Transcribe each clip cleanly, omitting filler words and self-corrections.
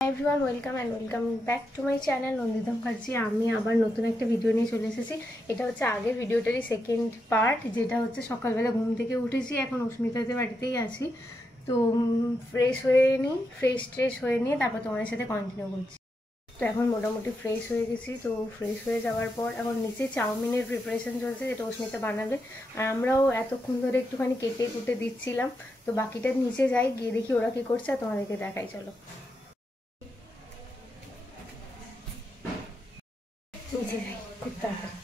Everyone welcome and welcome back to my channel Nandita Mukherjee. আমি আবার নতুন একটা ভিডিও নিয়ে চলে এসেছি। এটা হচ্ছে আগের ভিডিওটারই সেকেন্ড পার্ট, যেটা হচ্ছে সকালবেলা ঘুম থেকে উঠেছি, এখন অস্মিতাদের বাড়িতেই আছি। তো ফ্রেশ হয়ে নিয়ে তারপর তোমাদের সাথে কন্টিনিউ করছি। তো এখন মোটামুটি ফ্রেশ হয়ে গেছি। তো ফ্রেশ হয়ে যাওয়ার পর এখন নিচে চাউমিনের প্রিপারেশন চলছে, যেটা অস্মিতা বানাবে, আর আমরাও এতক্ষণ ধরে একটুখানি কেটে কুটে দিচ্ছিলাম। তো বাকিটা নিচে যাই, গিয়ে দেখি ওরা কি করছে আর তোমাদেরকে দেখাই। চলো নিচে যাই খুব তাড়াতাড়ি।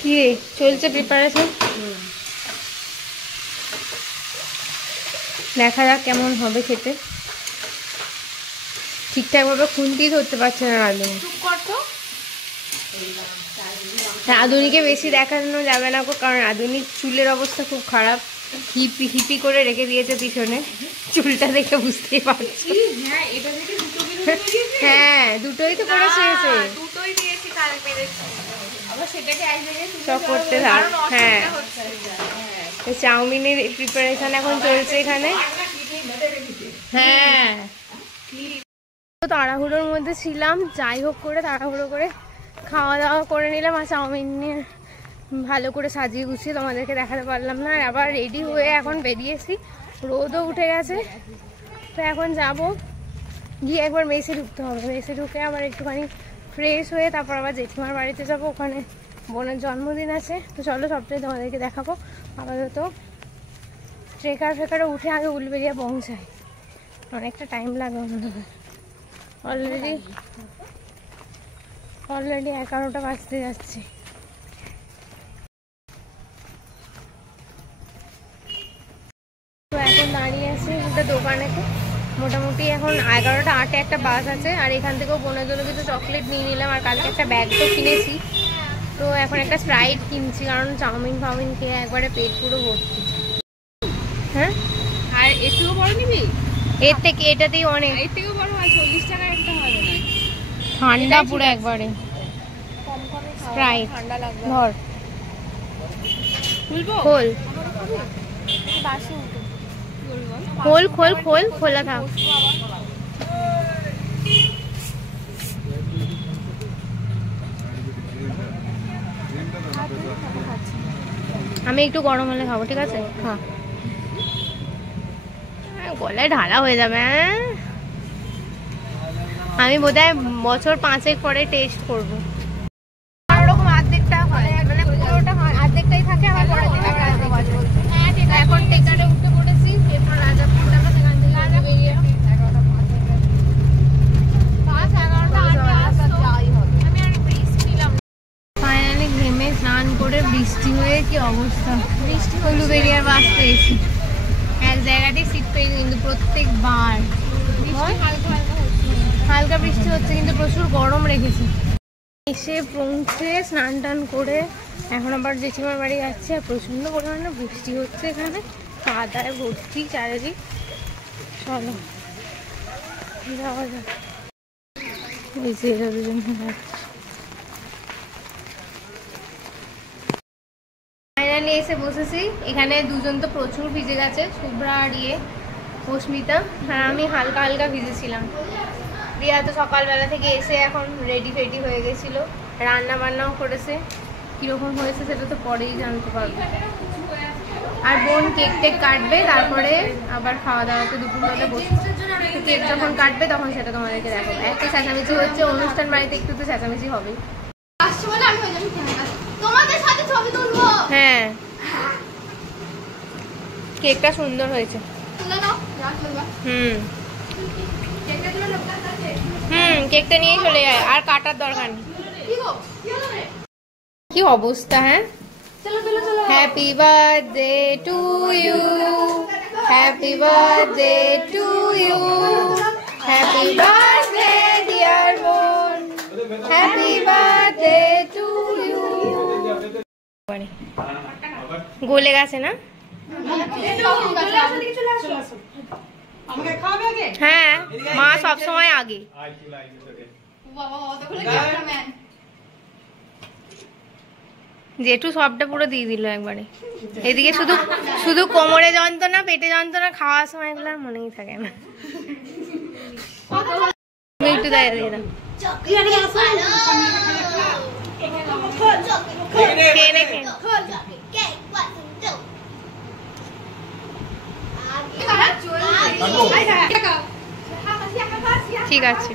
কি চলছে প্রিপারেশন, দেখা যাক কেমন হবে খেতে। ঠিকঠাক ভাবে খুন্তি ধরতে পারছে না রাঁধুনি। রাঁধুনিকে বেশি দেখানো যাবে না, কারণ রাঁধুনির চুলের অবস্থা খুব খারাপ, হিপি করে রেখে দিয়েছে পিছনে। চুলটা দেখে বুঝতেই পারছি। হ্যাঁ দুটোই তো করেছে, করতে থাক। হ্যাঁ চাউমিনের প্রিপারেশন এখন চলছে এখানে। হ্যাঁ তাড়াহুড়োর মধ্যে ছিলাম, যাই হোক করে তাড়াহুড়ো করে খাওয়া দাওয়া করে নিলাম, আর চাউমিন নিয়ে ভালো করে সাজিয়ে গুছিয়ে তোমাদেরকে দেখাতে পারলাম না। আর আবার রেডি হয়ে এখন বেরিয়েছি, রোদও উঠে গেছে। তো এখন যাব, গিয়ে একবার মেসে ঢুকতে হবে। মেসে ঢুকে আবার একটুখানি ফ্রেশ হয়ে তারপর আবার জেঠিমার বাড়িতে যাব, ওখানে বোনের জন্মদিন আছে। তো চলো সবটাই তোমাদেরকে দেখাবো। আপাতত ট্রেকারে উঠে আগে উলবেড়িয়া পৌঁছাই, অনেকটা টাইম লাগে মনে হয়। অলরেডি 11টা বাজতে যাচ্ছে। তো এখন দাঁড়িয়ে আছি একটা দোকানেতে, মোটামুটি এখন 11টা 8-এ একটা বাস আছে। আর এখান থেকেও বোনের জন্য কিছু চকলেট নিয়ে নিলাম, আর কালকে একটা ব্যাগ তো কিনেছি। তো এখন একটা স্প্রাইট কিনছি, কারণ চাউমিন খেয়ে একবারে পেট পুরো ভর্তি। হ্যাঁ আর এর থেকেও বড় নিবি? এর থেকে এটাতেই অনেক, এর থেকেও বড় হয়। 40 টাকার একটা হবে না, ঠান্ডা পুরো একবারে। স্প্রাইট ঠান্ডা লাগবে, ধর খুলবো, খোল খোলা থাক। আমি একটু গরম হলে খাবো, ঠিক আছে? খা, গলায় ঢালা হয়ে যাবে। আমি বোধহয় বছর 5 পরে টেস্ট করবো। অর্ধেকটা হয়, মানে পুরোটা হয়, অর্ধেকটাই থাকে। আমার এখন টেকারে উঠে পড়েছি, এরপর রাজাপুর টাকা সেখান থেকে বেরিয়ে ফাইনালি ঘেমে স্নান করে বৃষ্টি হয়ে কি অবস্থা। উলুবেড়িয়ার বাস পেয়েছি, এক জায়গাতেই সিট পেয়ে, কিন্তু প্রত্যেকবার হালকা বৃষ্টি হচ্ছে, কিন্তু প্রচুর গরম রেখেছে। এসে পৌঁছে স্নান টান করে এখন আবার জেঠিমার বাড়ি যাচ্ছে। আর প্রচন্ড পরিমাণে বৃষ্টি হচ্ছে এখানে, কাদায় ভর্তি চারিদিক। চলো যাওয়া যাক। এই যে এরা দুজন ফাইনালি এসে বসেছি এখানে। দুজন তো প্রচুর ভিজে গেছে, শুভ্রা আর অস্মিতা, আর আমি হালকা হালকা ভিজেছিলাম। রিয়া তো সকালবেলা থেকে এসে এখন রেডি হয়ে গেছিলো, রান্না বান্নাও করেছে। কীরকম হয়েছে সেটা তো পরেই জানতে পারবো। আর বোন কেক কাটবে, তারপরে আবার খাওয়া দাওয়াতে দুপুরবেলা বসে কেক যখন কাটবে তখন সেটা তোমাদেরকে দেখাবো। একটা চেঁচামেচি হচ্ছে, অনুষ্ঠান বাড়িতে একটু তো চেঁচামেচি হবেই। হ্যাঁ কেকটা সুন্দর হয়েছে। কেকটা নিয়ে চলে যায়, আর কাটার দরকার নেই। কি অবস্থা! হ্যাঁ happy birthday to you, happy birthday to you, happy birthday dear বোন, হ্যাপি বার্থডে টু ইউ। গলে গেছে না? হ্যাঁ মা সবসময় আগে। জেঠু সবটা পুরো দিয়ে দিল একবারে। এদিকে শুধু শুধু কোমরে যন্ত্রণা, পেটে যন্ত্রণা, খাওয়ার সময় এগুলো আর মনেই থাকে না। একটু দেয় দিয়ে দাও। ঠিক আছে।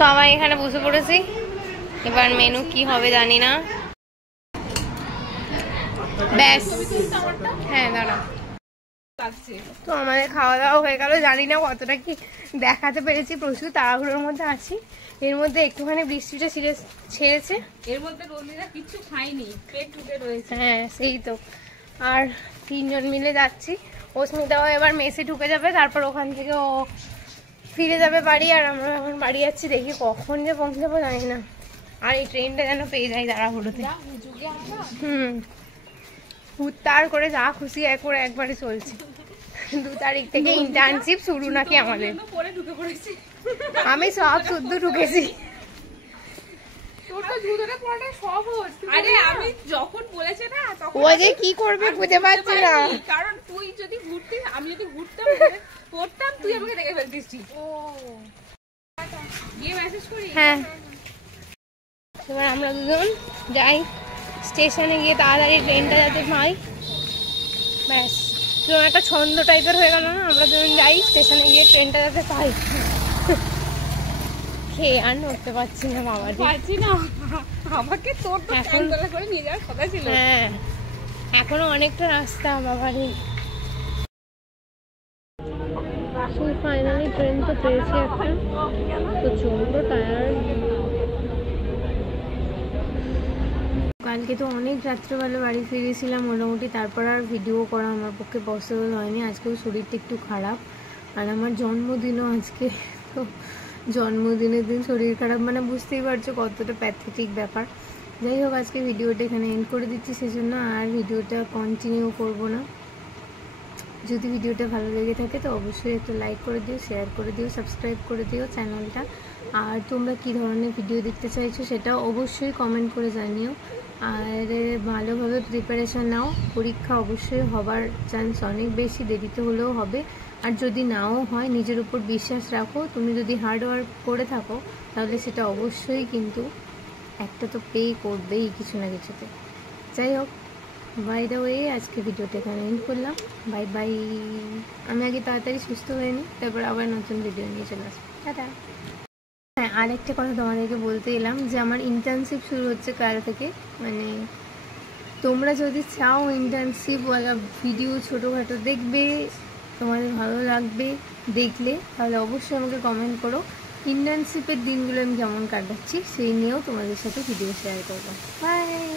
সবাই এখানে বসে পড়েছি, এবার মেনু কি হবে জানি না। ব্যাস, হ্যাঁ দাঁড়া। তো আমাদের খাওয়া দাওয়া হয়ে গেল, জানি না কতটা কি দেখাতে পেরেছি, প্রচুর তাড়াহুড়োর মধ্যে আছি। এর মধ্যে একটুখানি বৃষ্টিটা ছেড়েছে, এর মধ্যে রোদিরা কিছু খাইনি, পেট ঢুকে রয়েছে। হ্যাঁ সেই তো। আর 3 জন মিলে যাচ্ছি। অস্মিতাও এবার মেসে ঢুকে যাবে, তারপর ওখান থেকে ও ফিরে যাবে বাড়ি, আর আমরা এখন বাড়ি যাচ্ছি। দেখি কখন যে পৌঁছাবো জানি না। আর এই ট্রেনটা যেন পেয়ে যাই তাড়াহুড়োতে। উত্তার করে যা খুশি করে একবারে চলছে। 2 তারিখ থেকে ইন্টার্নশিপ শুরু নাকি আমাদের। আমি সব শুদ্ধ ঢুকেছি। আরে আমি যখন বলেছে না তখন ও যে কি করবে বুঝতে পারছি না, কারণ তুই যদি ঘুরতিস, আমি যদি ঘুরতাম পড়তাম, তুই আমাকে দেখে ফেলতিস। ও গিয়ে মেসেজ করি। হ্যাঁ এবার আমরা দুজন যাই স্টেশনে, গিয়ে তাড়াতাড়ি ট্রেনটা যাতে পাই। ব্যাস যেমন একটা ছন্দ টাইপের হয়ে গেল না, আমরা দুজন যাই স্টেশনে গিয়ে ট্রেনটা যাতে পাই। খেয়ে আর নড়তে পারছি না বাবা, পারছি না। আমাকে তোর তো ট্যাঙ্কতলা করে নিয়ে যাওয়ার কথা ছিল। হ্যাঁ এখনো অনেকটা রাস্তা বাবারে। ফাইনালি ট্রেন তো পেয়েছি একটা, প্রচন্ড টায়ার্ড। কালকে তো অনেক রাত্রেবেলা বাড়ি ফিরেছিলাম মোটামুটি, তারপর আর ভিডিও করা আমার পক্ষে পসিবল হয়নি। আজকেও শরীরটা একটু খারাপ, আর আমার জন্মদিনও আজকে। তো জন্মদিনের দিন শরীর খারাপ মানে বুঝতেই পারছো কতটা প্যাথেটিক ব্যাপার। যাই হোক আজকে ভিডিওটা এখানে এন্ড করে দিচ্ছি, সেজন্য আর ভিডিওটা কন্টিনিউ করব না। যদি ভিডিওটা ভালো লেগে থাকে তো অবশ্যই একটা লাইক করে দিও, শেয়ার করে দিও, সাবস্ক্রাইব করে দিও চ্যানেলটা। আর তোমরা কী ধরনের ভিডিও দেখতে চাইছো সেটা অবশ্যই কমেন্ট করে জানিও। আর ভালোভাবে প্রিপারেশন নাও, পরীক্ষা অবশ্যই হবার চান্স অনেক বেশি, দেরিতে হলেও হবে। আর যদি নাও হয় নিজের উপর বিশ্বাস রাখো, তুমি যদি হার্ড ওয়ার্ক করে থাকো তাহলে সেটা অবশ্যই কিন্তু একটা তো পে করবেই কিছু না কিছুতে। যাই হোক বাই দ্য ওয়ে আজকে ভিডিওটা এখানে এন্ড করলাম। Bye bye. আমি আগে তাড়াতাড়ি সুস্থ হয়ে নিই, তারপর আবার নতুন ভিডিও নিয়ে চলে আসবো। টাটা। হ্যাঁ আরেকটা কথা তোমাদেরকে বলতে এলাম যে আমার ইন্টার্নশিপ শুরু হচ্ছে কাল থেকে। মানে তোমরা যদি চাও ইন্টার্নশিপওয়ালা ভিডিও ছোটোখাটো দেখবে, তোমাদের ভালো লাগবে দেখলে, তাহলে অবশ্যই আমাকে কমেন্ট করো। ইন্টার্নশিপের দিনগুলো আমি কেমন কাটাচ্ছি সেই নিয়েও তোমাদের সাথে ভিডিও শেয়ার করবো। বাই।